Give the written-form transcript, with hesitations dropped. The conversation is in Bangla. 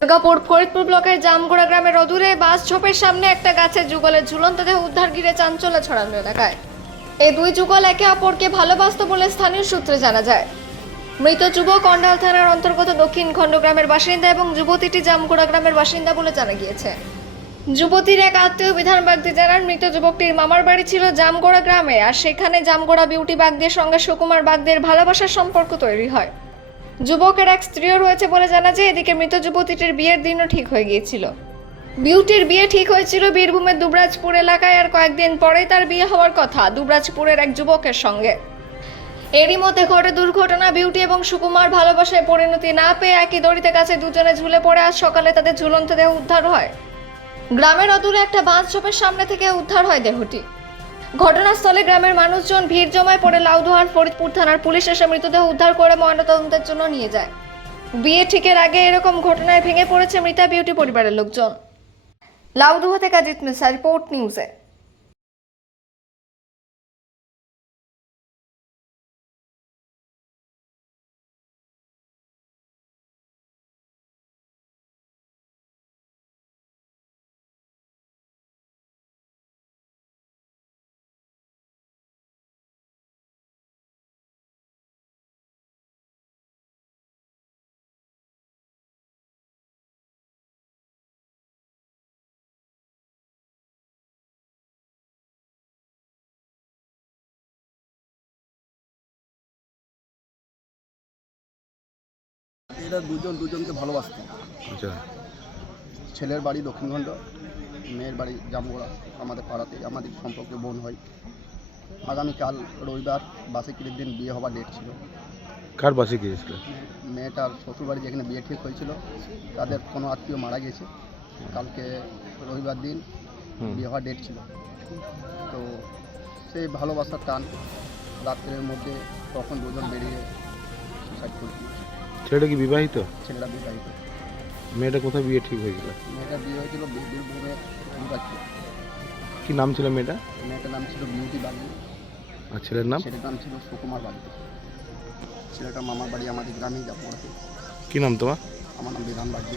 দুর্গাপুর ফরিদপুর ব্লকের জামগোড়া গ্রামের অদূরে বাস ঝোপের সামনে একটা গাছের যুগলের ঝুলন্ত দেহ উদ্ধার ঘিরে চাঞ্চল্য ছড়ানো এলাকায়। এই দুই যুগল একে অপরকে ভালোবাসত বলে স্থানীয় সূত্রে জানা যায়। মৃত যুবক অন্ডাল থানার অন্তর্গত দক্ষিণ খণ্ড গ্রামের বাসিন্দা এবং যুবতীটি জামগোড়া গ্রামের বাসিন্দা বলে জানা গিয়েছে। যুবতীর এক আত্মীয় বিধানবাগদি জানান, মৃত যুবকটির মামার বাড়ি ছিল জামগোড়া গ্রামে, আর সেখানে জামগোড়া বিউটি বাগদির সঙ্গে সুকুমার বাগদির ভালোবাসার সম্পর্ক তৈরি হয়। যুবকের এক স্ত্রীও রয়েছে বলে জানা যায়। এদিকে মৃত যুবতীটির বিয়ের দিনও ঠিক হয়ে গিয়েছিল। বিউটির বিয়ে ঠিক হয়েছিল বীরভূমের দুবরাজপুর এলাকায়, আর কয়েকদিন পরেই তার বিয়ে হওয়ার কথা দুবরাজপুরের এক যুবকের সঙ্গে। এরই মধ্যে ঘটে দুর্ঘটনা। বিউটি এবং সুকুমার ভালোবাসায় পরিণতি না পেয়ে একই দড়িতে কাছে দুজনে ঝুলে পড়ে আজ সকালে তাদের ঝুলন্ত দেহ উদ্ধার হয়। গ্রামের অদূরে একটা বাঁশ ঝোপের সামনে থেকে উদ্ধার হয় দেহটি। ঘটনাস্থলে গ্রামের মানুষজন ভিড় জমায় পড়ে লাউদোহার ফরিদপুর থানার পুলিশ এসে মৃতদেহ উদ্ধার করে ময়নাতদন্তের জন্য নিয়ে যায়। বিয়ে ঠিকের আগে এরকম ঘটনায় ভেঙে পড়েছে মৃতা বিউটি পরিবারের লোকজন। লাউদোহা থেকে অজিত মিশ্রা, রিপোর্ট নিউজে। এরা দুজনকে ভালোবাসত। আচ্ছা, ছেলের বাড়ি দক্ষিণখণ্ড, মেয়ের বাড়ি জামগোড়া। আমাদের পাড়াতে আমাদের সম্পর্কে বোন হয়। আগামীকাল রবিবার বার্ষিকীর দিন বিয়ে হবার ডেট ছিল। কার বাসে গিয়েছিল? মেয়েটার শ্বশুরবাড়ি যেখানে বিয়ে ঠিক হয়েছিল তাদের কোনো আত্মীয় মারা গেছে। কালকে রবিবার দিন বিয়ে হওয়ার ডেট ছিল। তো সেই ভালোবাসার টান রাত্রের মধ্যে তখন দুজন বেরিয়ে সুসাইড করে দিয়েছে। ছেলেটা কি বিবাহিত? ছেলেরা বিবাহিত। মেয়েটা কোথায় বিয়ে ঠিক হয়েছিল? মেয়েটার বিয়ে হয়েছিল বীরভূমের দুবরাজপুর। কি নাম ছিল মেয়েটা? মেয়েটার নাম ছিল বিউটি বাগদি। আর ছেলের নাম? ছেলেটার নাম ছিল সুকুমার বাগদি। ছেলেটার মামার বাড়ি আমাদের গ্রামেই জামগোড়াতে। কি নাম তোমার? আমার নাম বিধান বাগদি।